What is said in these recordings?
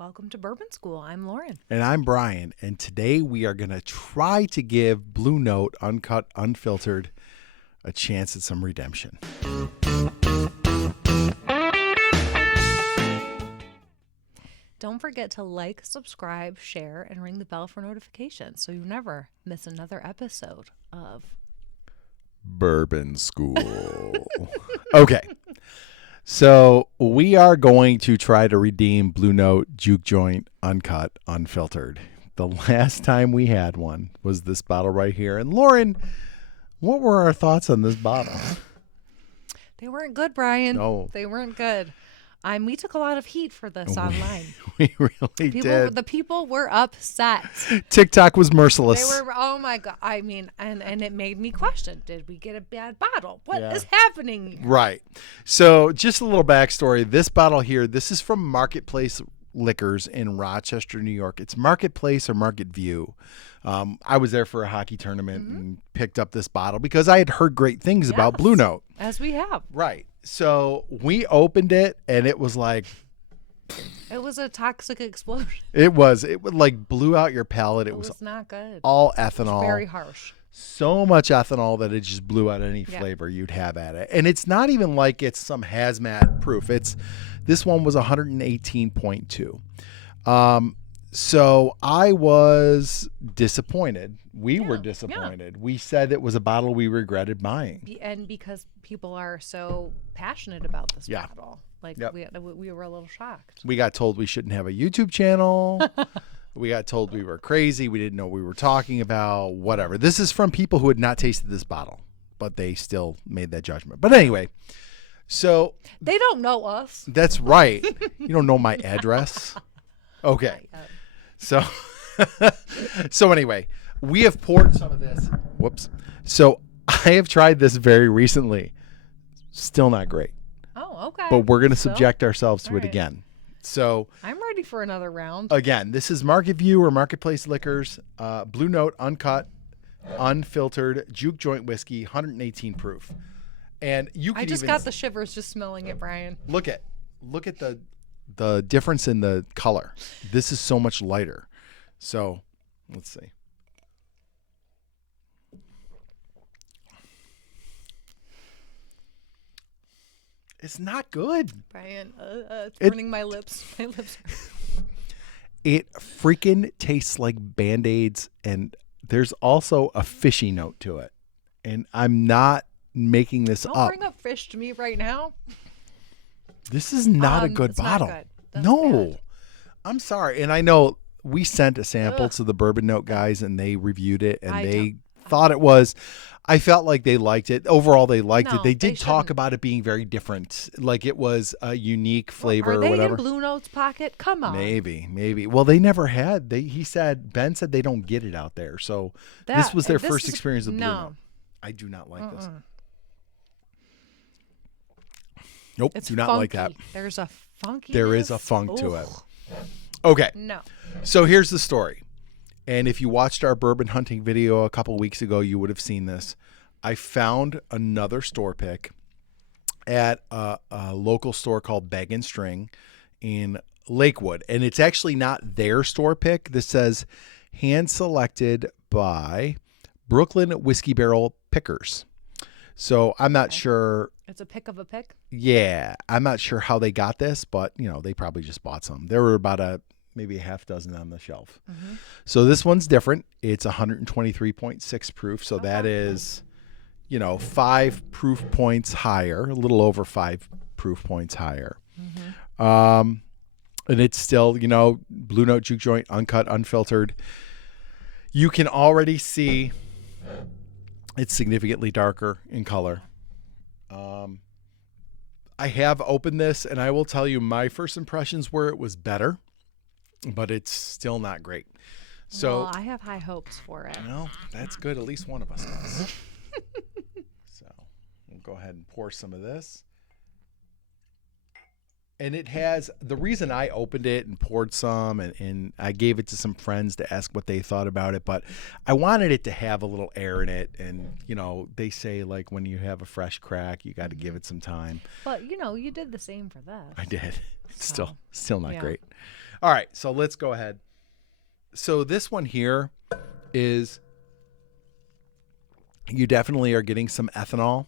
Welcome to Bourbon School. I'm Lauren. And I'm Brian. And today we are going to try to give Blue Note Uncut, Unfiltered a chance at some redemption. Don't forget to like, subscribe, share, and ring the bell for notifications so you never miss another episode of Bourbon School. Okay. So we are going to try to redeem Blue Note Juke Joint Uncut, Unfiltered. The last time we had one was this bottle right here. And Lauren, what were our thoughts on this bottle? They weren't good, Brian. No. They weren't good. We took a lot of heat for this online. We really did. The people were upset. TikTok was merciless. They were, oh my God. I mean, and it made me question, did we get a bad bottle? What is happening here? Right. So just a little backstory. This bottle here, this is from Marketplace Liquors in Rochester, New York. It's Marketplace or Market View. I was there for a hockey tournament and picked up this bottle because I had heard great things about Blue Note. As we have. Right. So we opened it and it was like... It was a toxic explosion. It would like blew out your palate. It was not good. All ethanol. Very harsh. So much ethanol that it just blew out any flavor you'd have at it. And it's not even like it's some hazmat proof. This one was 118.2. So I was disappointed. We were disappointed. We said it was a bottle we regretted buying. And because people are so passionate about this bottle. Like we were a little shocked. We got told we shouldn't have a YouTube channel. We got told we were crazy. We didn't know what we were talking about, whatever. This is from people who had not tasted this bottle, but they still made that judgment. But anyway, so. They don't know us. That's right. You don't know my address. Okay. So anyway, we have poured some of this. Whoops. So I have tried this very recently. Still not great. Oh, okay. But we're going to subject ourselves to it again. So I'm ready for another round. Again, this is Market View or Marketplace Liquors, Blue Note Uncut, Unfiltered, Juke Joint Whiskey, 118 proof. And you can I just got the shivers just smelling it, Brian. Look at the difference in the color. This is so much lighter. So let's see. It's not good. Brian, it's burning my lips. My lips. It freaking tastes like Band-Aids, and there's also a fishy note to it. And I'm not making this up. Don't bring up fish to me right now. This is not a good bottle. Not good. That's no. bad. I'm sorry. And I know we sent a sample to the Bourbon Note guys, and they reviewed it, and they thought it was... I felt like they liked it. Overall, they liked it. They did talk about it being very different. Like it was a unique flavor or whatever. Are they in Blue Note's pocket? Come on. Maybe. Well, they never had. Ben said they don't get it out there. So this was their first experience with Blue Note. I do not like this. Nope, do not like that. There's a funky. There is a funk to it. Okay. No. So here's the story. And if you watched our bourbon hunting video a couple weeks ago, you would have seen this. I found another store pick at a local store called Bag and String in Lakewood. And it's actually not their store pick. This says hand selected by Brooklyn Whiskey Barrel Pickers. So I'm not sure. It's a pick of a pick? Yeah. I'm not sure how they got this, but they probably just bought some. There were about maybe a half dozen on the shelf. So this one's different. It's 123.6 proof. So that is, 5 proof points higher, a little over 5 proof points higher. And it's still, Blue Note Juke Joint, uncut, unfiltered. You can already see it's significantly darker in color. I have opened this, and I will tell you my first impressions were it was better. But it's still not great. So I have high hopes for it. Well, that's good. At least one of us does. So we'll go ahead and pour some of this. And it has, the reason I opened it and poured some and I gave it to some friends to ask what they thought about it, but I wanted it to have a little air in it. And, they say like when you have a fresh crack, you got to give it some time. But, you did the same for that. I did. Still not great. All right, so let's go ahead. So this one here is, you definitely are getting some ethanol.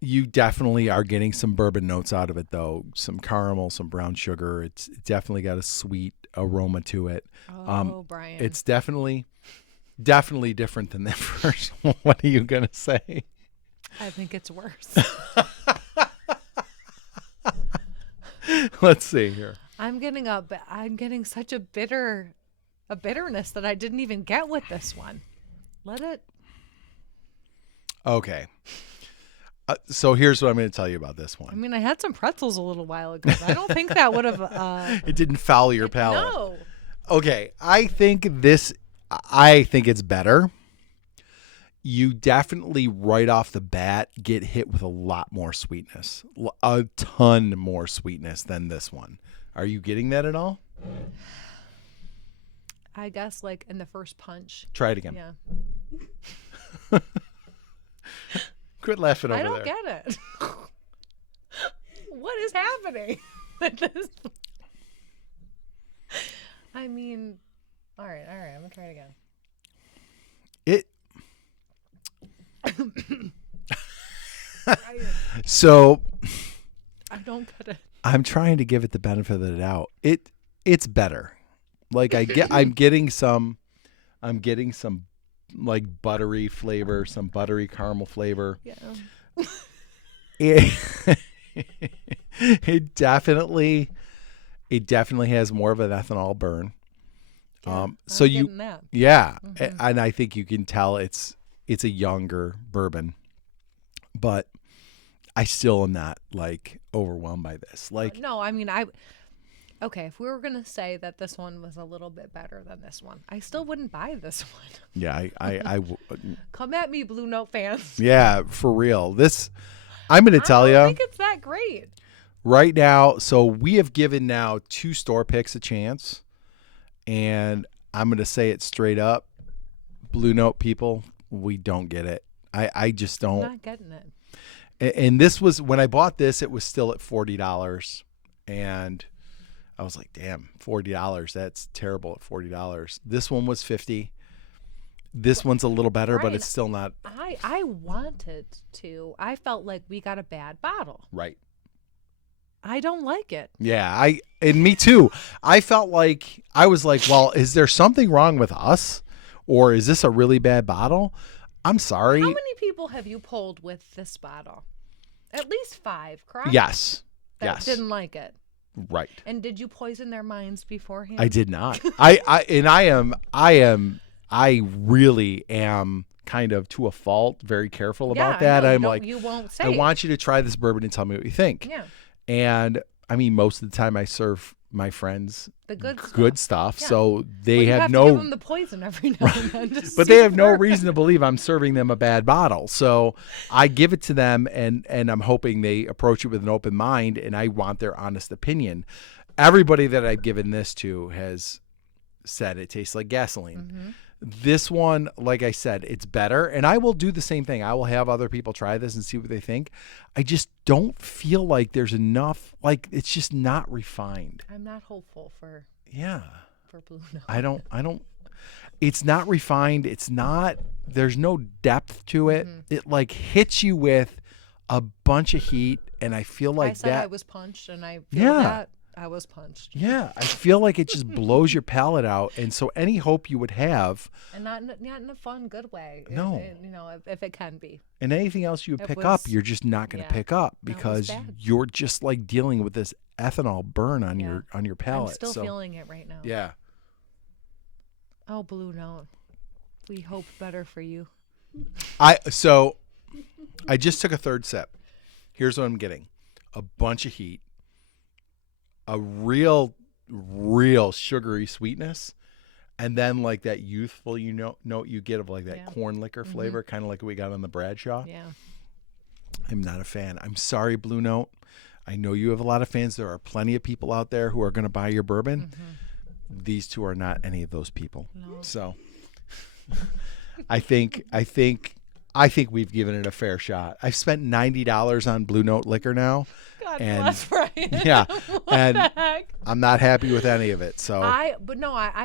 You definitely are getting some bourbon notes out of it, though. Some caramel, some brown sugar. It's definitely got a sweet aroma to it. Oh, Brian. It's definitely different than the first one. What are you going to say? I think it's worse. Let's see here. I'm getting such a bitterness that I didn't even get with this one. Let it. Okay. So here's what I'm going to tell you about this one. I mean, I had some pretzels a little while ago. But I don't think that would have. It didn't foul your palate. No. Okay. I think it's better. You definitely right off the bat get hit with a lot more sweetness, a ton more sweetness than this one. Are you getting that at all? I guess like in the first punch. Try it again. Yeah. Quit laughing over I don't there. get it. What is happening with this? I mean, all right. I'm gonna try it again. So I don't get it. I'm trying to give it the benefit of the doubt. It's better. Like I'm getting some like buttery flavor, some buttery caramel flavor. Yeah. It definitely has more of an ethanol burn. Yeah, So I'm you, getting that. yeah, Mhm. and I think you can tell it's a younger bourbon, but I still am not like overwhelmed by this. Like, No, I mean, okay, if we were going to say that this one was a little bit better than this one, I still wouldn't buy this one. yeah, Come at me, Blue Note fans. yeah, for real. This, I'm going to tell I don't you think it's that great. right now. So we have given now 2 store picks a chance, and I'm going to say it straight up. Blue Note people, we don't get it. I just I'm don't. not getting it. And this was, when I bought this, it was still at $40, and I was like, damn, $40. That's terrible at $40. This one was $50. This one's a little better, but Brian, it's still not I wanted to. I felt like we got a bad bottle. right. I don't like it. Yeah, and me too. I felt like, I was like, well, is there something wrong with us, or is this a really bad bottle? I'm sorry. How many people have you pulled with this bottle? At least 5, correct? Yes. That Yes. didn't like it. Right. And did you poison their minds beforehand? I did not. I really am kind of, to a fault, very careful Yeah, about I that. know. I'm like, You won't say I it. want you to try this bourbon and tell me what you think. Yeah. And I mean, most of the time I serve my friends The good stuff. good stuff, Yeah. so they Well, you have have no, to give them the poison every now and then. to but see they have if no they're- reason to believe I'm serving them a bad bottle. So I give it to them, and I'm hoping they approach it with an open mind, and I want their honest opinion. Everybody that I've given this to has said it tastes like gasoline. Mm-hmm. This one, like I said, it's better, and I will do the same thing. I will have other people try this and see what they think. I just don't feel like there's enough, like it's just not refined. I'm not hopeful for Yeah. Blue Note. I don't, it's not refined. It's not, there's no depth to it. Mm-hmm. It like hits you with a bunch of heat, and I feel like I said that. I was punched, and I feel Yeah. that I was punched. Yeah, I feel like it just blows your palate out, and so any hope you would have, And not in a fun, good way. No. If it can be. and anything else you would It pick was- up, you're just not going to yeah, pick up that was because bad. you're just like dealing with this ethanol burn on Yeah. your palate. I'm still so, feeling it right now. yeah. Oh, Blue Note. We hope better for you. So I just took a third sip. Here's what I'm getting: a bunch of heat, a real sugary sweetness, and then like that youthful note you get of like that Yeah. corn liquor flavor, kind of like what we got on the Bradshaw. Yeah. I'm not a fan. I'm sorry, Blue Note. I know you have a lot of fans. There are plenty of people out there who are going to buy your bourbon. These two are not any of those people. No. So I think I think we've given it a fair shot. I've spent $90 on Blue Note liquor now. God And bless Brian. yeah, What and the heck? I'm not happy with any of it. So I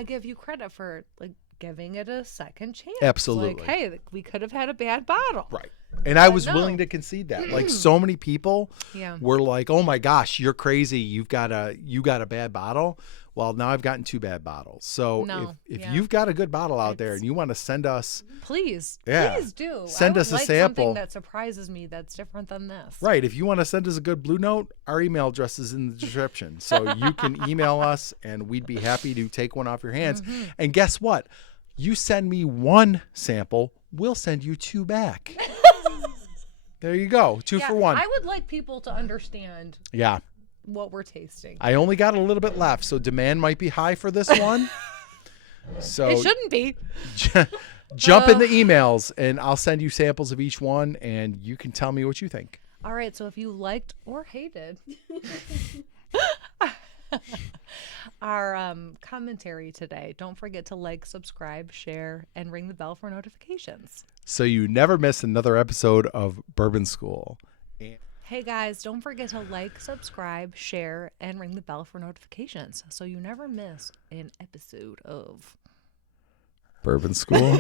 give you credit for like giving it a second chance. Absolutely. Like, hey, we could have had a bad bottle. right. And I was no. willing to concede that. Like so many people Yeah. were like, "Oh my gosh, you're crazy. You got a bad bottle." Well, now I've gotten 2 bad bottles. So No, if yeah. you've got a good bottle out there and you want to send us, Please. Yeah. Please do. Send I would us a like sample. something that surprises me that's different than this. right, if you want to send us a good Blue Note, our email address is in the description. So you can email us and we'd be happy to take one off your hands. And guess what? You send me 1 sample, we'll send you 2 back. There you go. 2 Yeah, for 1. I would like people to understand Yeah. what we're tasting. I only got a little bit left, so demand might be high for this one. So It shouldn't be. jump in the emails and I'll send you samples of each one and you can tell me what you think. All right, so if you liked or hated our commentary today, don't forget to like, subscribe, share, and ring the bell for notifications. So you never miss another episode of Bourbon School. Hey guys, don't forget to like, subscribe, share, and ring the bell for notifications so you never miss an episode of Bourbon School.